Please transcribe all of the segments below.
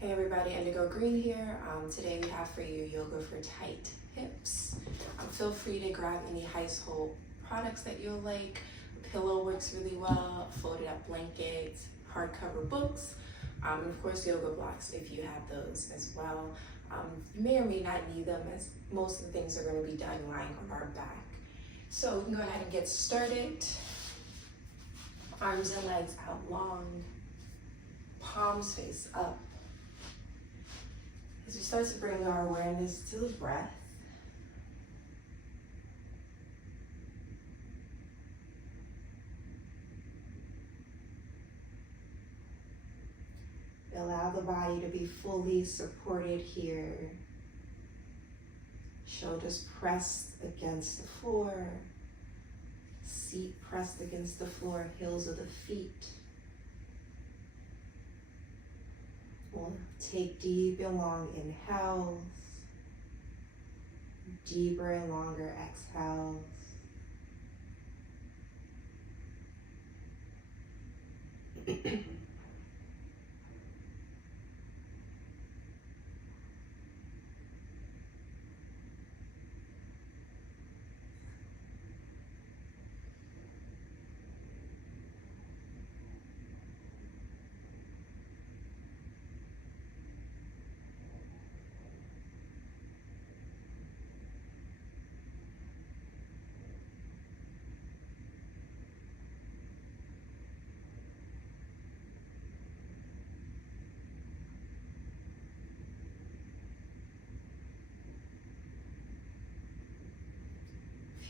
Hey everybody, Indigo Green here. Today we have for you yoga for tight hips. Feel free to grab any household products that you'll like. A pillow works really well, folded up blankets, hardcover books, and of course yoga blocks if you have those as well. You may or may not need them as most of the things are going to be done lying on our back. So we can go ahead and get started. Arms and legs out long, palms face up. As we start to bring our awareness to the breath, allow the body to be fully supported here. Shoulders pressed against the floor, seat pressed against the floor, heels of the feet. We'll take deep and long inhales, deeper and longer exhales.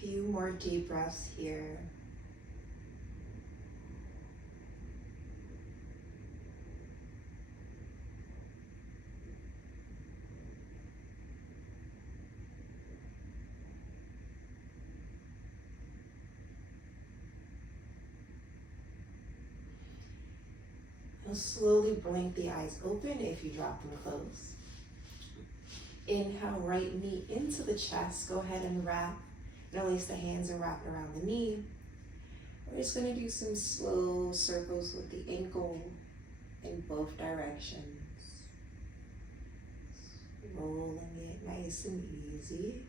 Few more deep breaths here. You'll slowly blink the eyes open if you drop them closed. Inhale, right knee into the chest. Go ahead and wrap. Release the hands and wrap around the knee. We're just going to do some slow circles with the ankle in both directions. Rolling it nice and easy.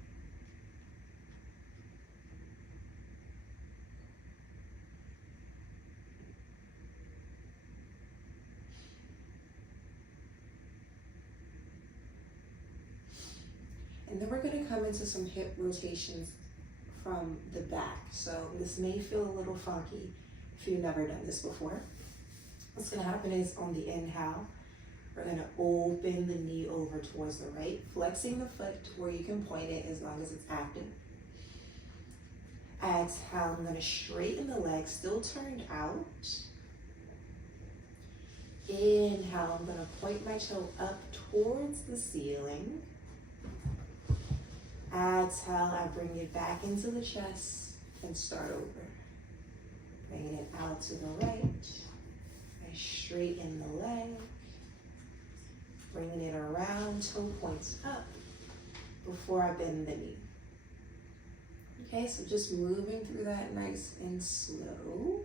And then we're going to come into some hip rotations from the back. So this may feel a little funky if you've never done this before. What's going to happen is on the inhale, we're going to open the knee over towards the right, flexing the foot to where you can point it as long as it's active. Exhale, I'm going to straighten the leg, still turned out. Inhale, I'm going to point my toe up towards the ceiling. Exhale, I bring it back into the chest and start over. Bringing it out to the right. I straighten the leg. Bringing it around, toe points up before I bend the knee. Okay, so just moving through that nice and slow.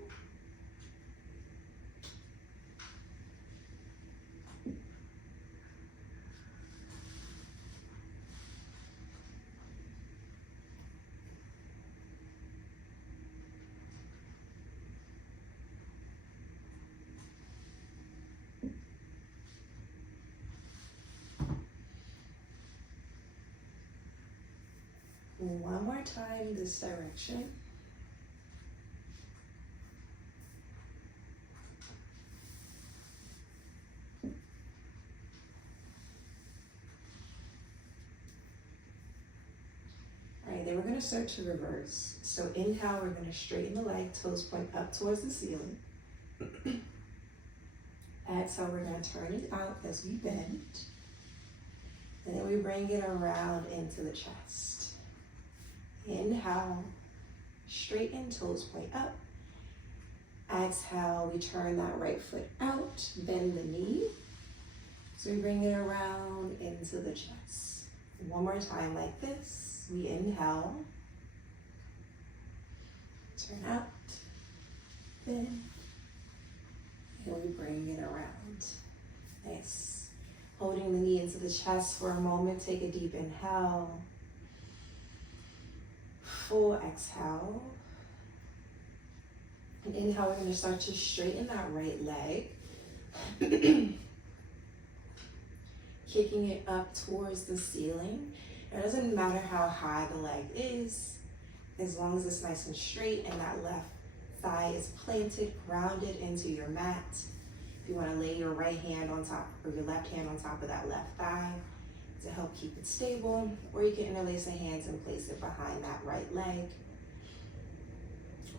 One more time this direction. All right, then we're going to start to reverse. So inhale, we're going to straighten the leg, toes point up towards the ceiling. Exhale, we're going to turn it out as we bend. And then we bring it around into the chest. Inhale, straighten, toes point up. Exhale, we turn that right foot out, bend the knee. So we bring it around into the chest. One more time like this. We inhale, turn out, bend, and we bring it around. Nice. Holding the knee into the chest for a moment, take a deep inhale. Full exhale. And inhale, we're going to start to straighten that right leg. Kicking it up towards the ceiling. It doesn't matter how high the leg is, as long as it's nice and straight and that left thigh is planted, grounded into your mat. If you want to lay your right hand on top or your left hand on top of that left thigh to help keep it stable, or you can interlace the hands and place it behind that right leg.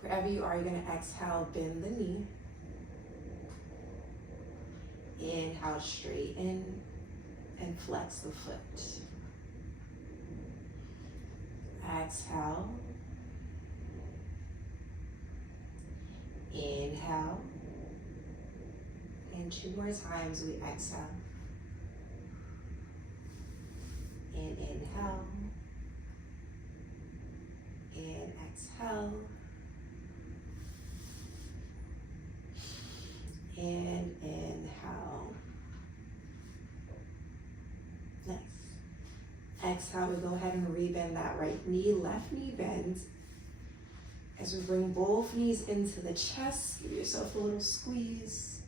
Wherever you are, you're going to exhale, bend the knee. Inhale, straighten and flex the foot. Exhale. Inhale. And 2 more times we exhale. And inhale. And exhale. And inhale. Nice. Exhale, we go ahead and rebend that right knee, left knee bends. As we bring both knees into the chest, give yourself a little squeeze.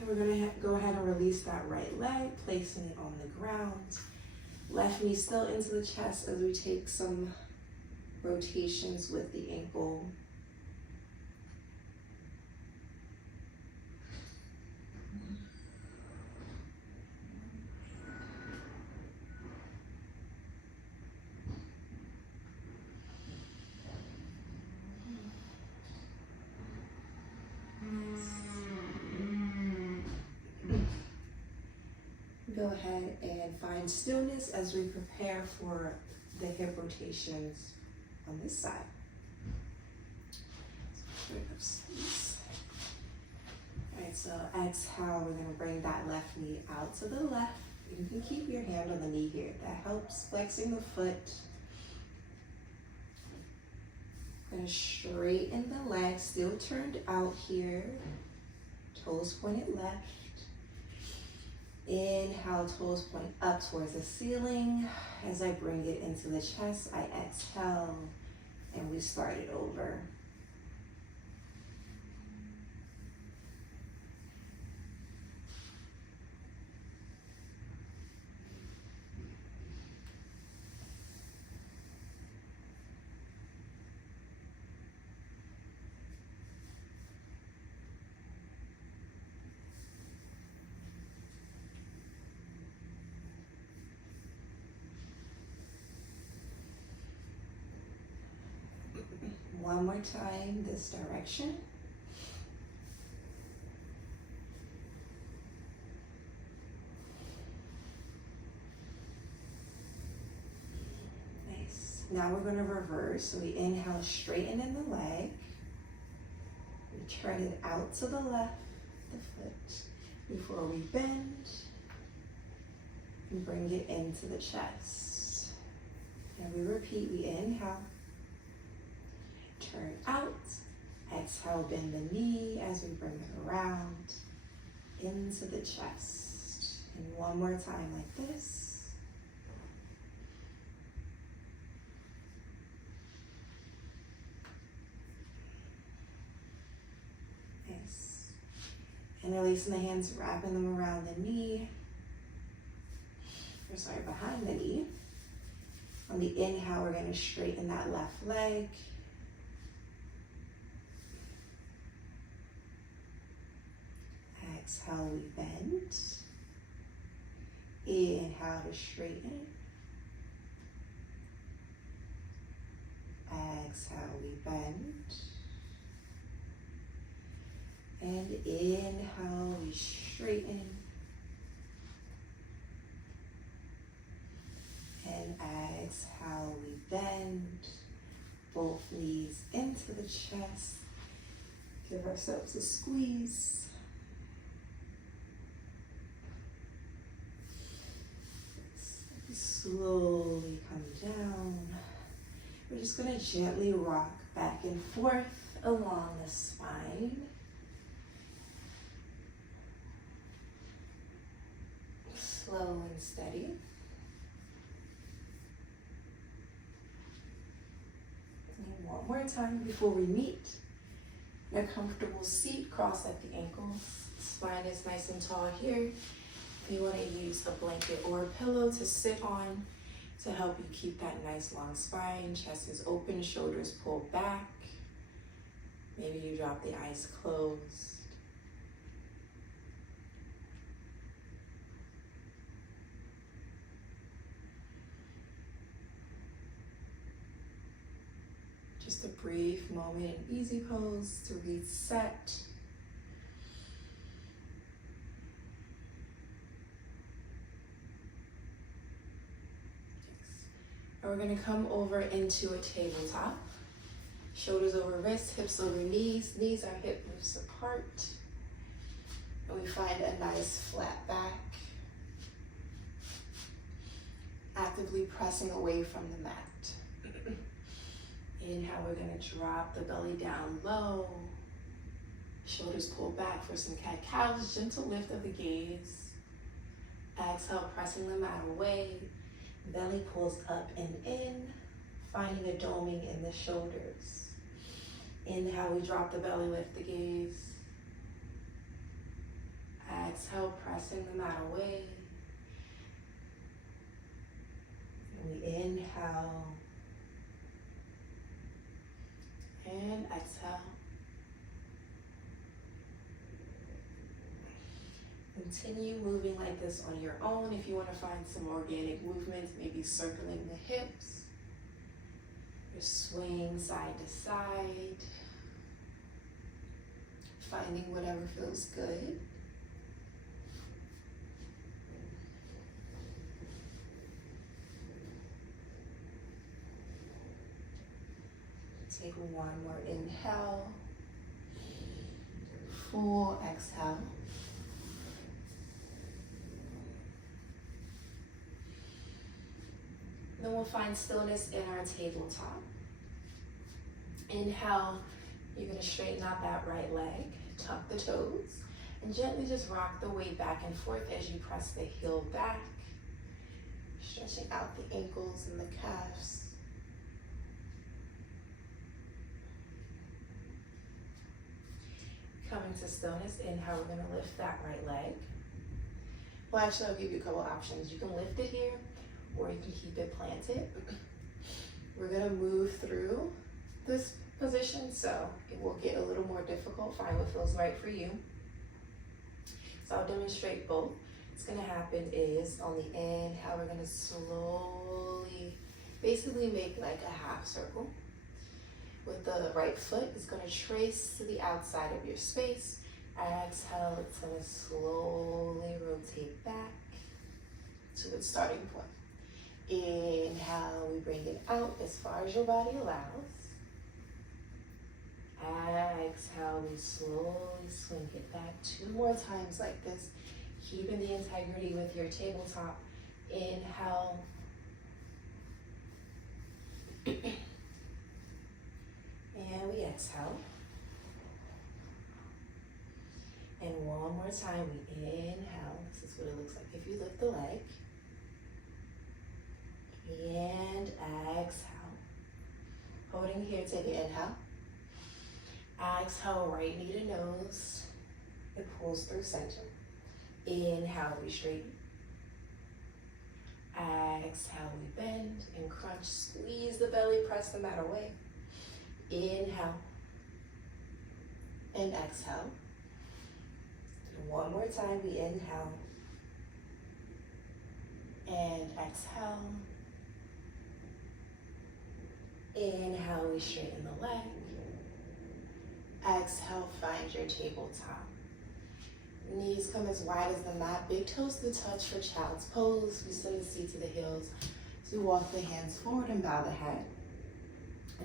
And we're gonna go ahead and release that right leg, placing it on the ground. Left knee still into the chest as we take some rotations with the ankle. Go ahead and find stillness as we prepare for the hip rotations on this side. Alright, so exhale, we're going to bring that left knee out to the left. You can keep your hand on the knee here. That helps flexing the foot. Going to straighten the leg, still turned out here. Toes pointed left. Inhale, toes point up towards the ceiling. As I bring it into the chest, I exhale, and we start it over. One more time, this direction. Nice. Now we're going to reverse. So we inhale, straighten in the leg. We turn it out to the left, the foot, before we bend. And bring it into the chest. And we repeat, we inhale. Turn out, exhale, bend the knee as we bring it around into the chest. And one more time like this. Nice. And releasing the hands, wrapping them around the knee. Behind the knee. On the inhale, we're going to straighten that left leg. Exhale, we bend. Inhale to straighten. Exhale, we bend. And inhale, we straighten. And exhale, we bend. Both knees into the chest. Give ourselves a squeeze. Slowly come down. We're just going to gently rock back and forth a along the spine. Slow and steady. And one more time before we meet. In a comfortable seat, cross at the ankles. Spine is nice and tall here. You want to use a blanket or a pillow to sit on to help you keep that nice long spine. Chest is open, shoulders pulled back. Maybe you drop the eyes closed. Just a brief moment in easy pose to reset. And we're going to come over into a tabletop. Shoulders over wrists, hips over knees. Knees are hip widths apart. And we find a nice flat back. Actively pressing away from the mat. Inhale, we're going to drop the belly down low. Shoulders pull back for some cat-cows. Gentle lift of the gaze. Exhale, pressing the mat away. Belly pulls up and in, finding a doming in the shoulders. Inhale, we drop the belly, lift the gaze. Exhale, pressing the mat away. And we inhale. And exhale. Continue moving like this on your own. If you want to find some organic movements, maybe circling the hips. Just swing side to side. Finding whatever feels good. Take one more inhale. Full exhale. Then we'll find stillness in our tabletop. Inhale, you're going to straighten out that right leg, tuck the toes, and gently just rock the weight back and forth as you press the heel back, stretching out the ankles and the calves. Coming to stillness, inhale, we're going to lift that right leg. Well, actually, I'll give you a couple options. You can lift it here, or you can keep it planted. We're gonna move through this position, so it will get a little more difficult. Find what feels right for you. So I'll demonstrate both. What's gonna happen is on the inhale, we're gonna slowly, basically make like a half circle. With the right foot, it's gonna trace to the outside of your space. Exhale, it's gonna slowly rotate back to its starting point. Inhale, we bring it out as far as your body allows. Exhale, we slowly swing it back 2 more times like this, keeping the integrity with your tabletop. Inhale. And we exhale. And one more time, we inhale. This is what it looks like if you lift the leg. And exhale. Holding here, take an inhale. Exhale, right knee to nose. It pulls through center. Inhale, we straighten. Exhale, we bend and crunch. Squeeze the belly, press the mat away. Inhale. And exhale. And one more time, we inhale. And exhale. Inhale, we straighten the leg. Exhale, find your tabletop. Knees come as wide as the mat. Big toes to touch for child's pose. We send the seat to the heels. So we walk the hands forward and bow the head.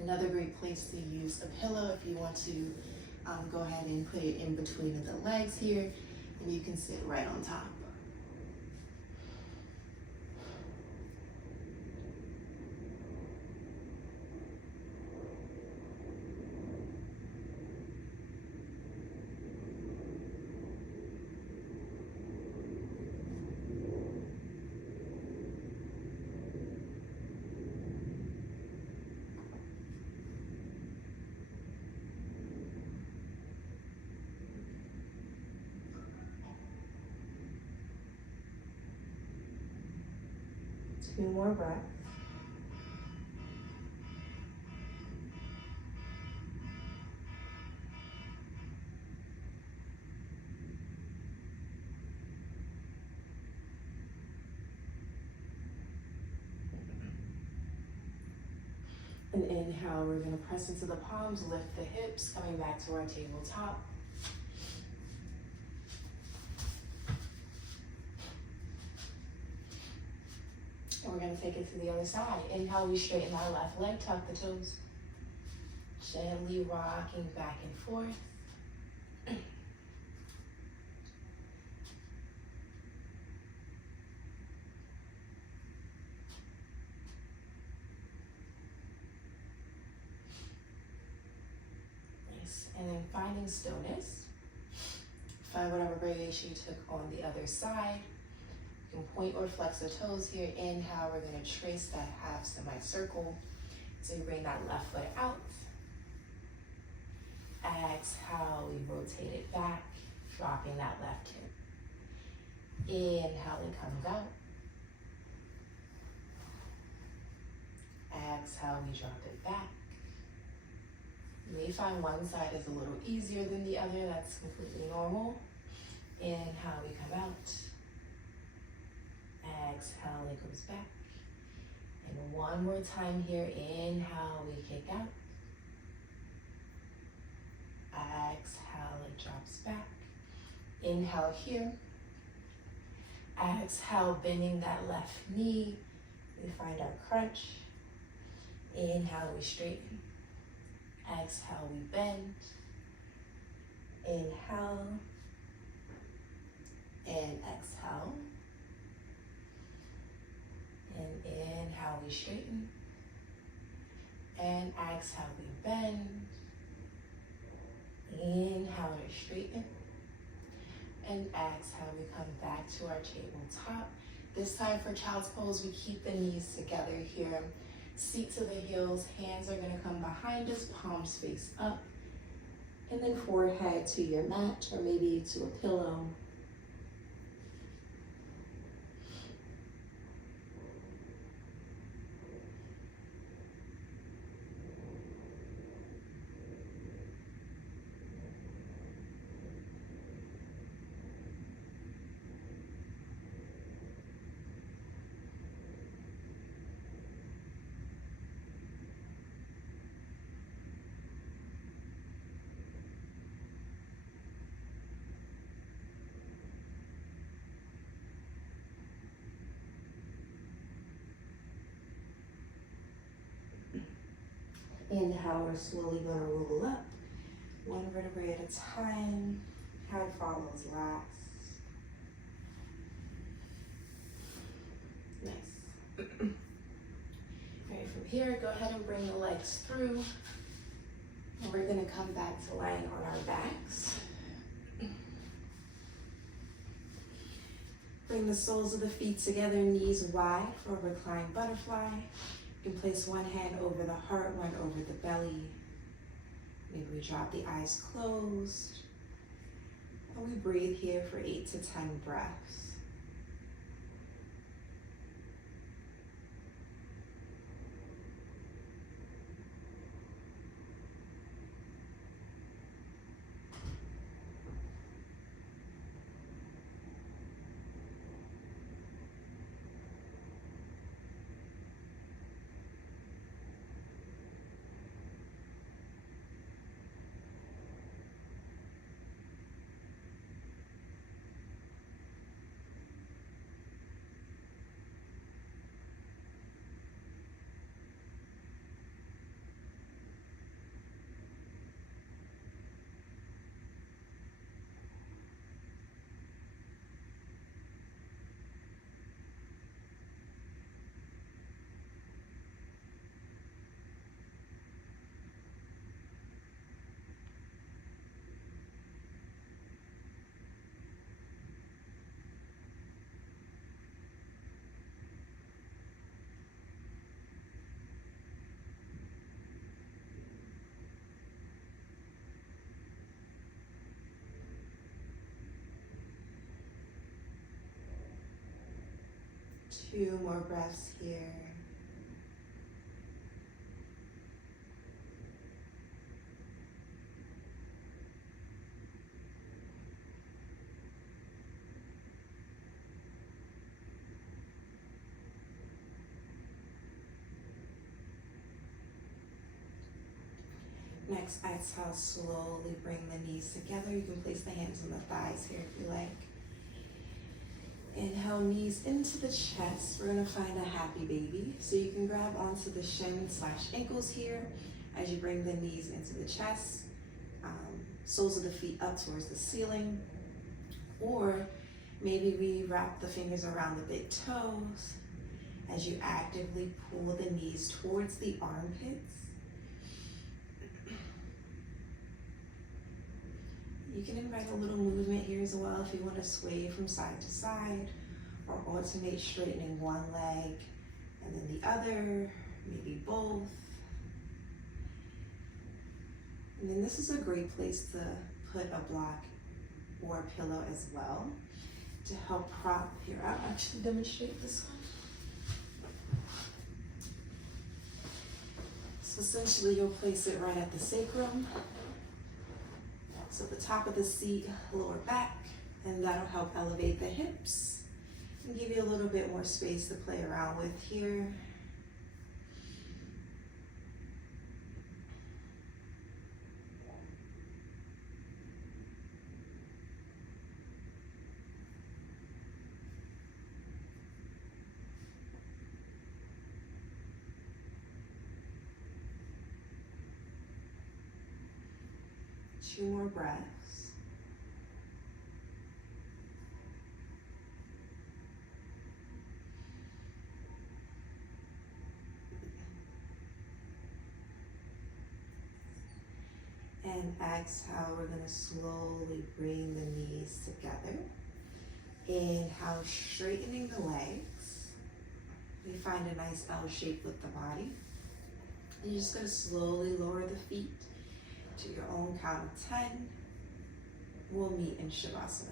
Another great place to use a pillow if you want to go ahead and put it in between the legs here, and you can sit right on top. 2 more breaths. And inhale, we're gonna press into the palms, lift the hips, coming back to our tabletop. And we're gonna take it to the other side. Inhale, we straighten our left leg, tuck the toes. Gently rocking back and forth. Nice. And then finding stillness. Find whatever variation you took on the other side. You can point or flex the toes here. Inhale, we're gonna trace that half semicircle. So you bring that left foot out. Exhale, we rotate it back, dropping that left hip. Inhale, it comes out. Exhale, we drop it back. You may find one side is a little easier than the other. That's completely normal. Inhale, we come out. Exhale, it goes back. And one more time here. Inhale, we kick out. Exhale, it drops back. Inhale here. Exhale, bending that left knee. We find our crunch. Inhale, we straighten. Exhale, we bend. Inhale. And exhale. And inhale, we straighten. And exhale, we bend. Inhale to straighten. And exhale, we come back to our tabletop. This time for child's pose, we keep the knees together here. Seat to the heels, hands are gonna come behind us, palms face up. And then forehead to your mat or maybe to a pillow. Inhale, we're slowly gonna roll up, one vertebrae at a time. Hand follows last. Nice. All right, from here, go ahead and bring the legs through. And we're gonna come back to lying on our backs. Bring the soles of the feet together, knees wide for a reclined butterfly. You can place one hand over the heart, one over the belly. Maybe we drop the eyes closed. And we breathe here for 8 to 10 breaths. 2 more breaths here. Next, exhale, slowly bring the knees together. You can place the hands on the thighs here if you like. Inhale, knees into the chest. We're gonna find a happy baby. So you can grab onto the shin/ankles here as you bring the knees into the chest. Soles of the feet up towards the ceiling. Or maybe we wrap the fingers around the big toes as you actively pull the knees towards the armpits. You can invite a little movement here as well if you want to sway from side to side or alternate straightening one leg and then the other, maybe both. And then this is a great place to put a block or a pillow as well to help prop. Here, I'll actually demonstrate this one. So essentially you'll place it right at the sacrum. So the top of the seat, lower back, and that'll help elevate the hips and give you a little bit more space to play around with here. Two more breaths. And exhale, we're going to slowly bring the knees together. Inhale, straightening the legs. We find a nice L shape with the body. And you're just going to slowly lower the feet to your own count of 10. We'll meet in Shavasana.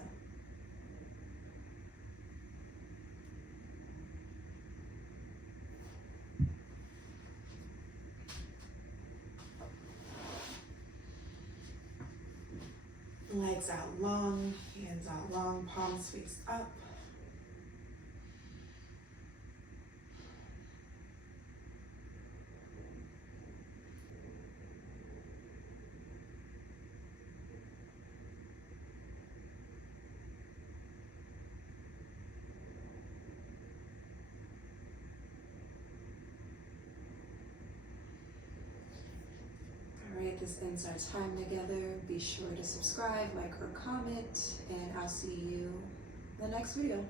Legs out long, hands out long, palms face up. This ends our time together. Be sure to subscribe, like, or comment, and I'll see you in the next video.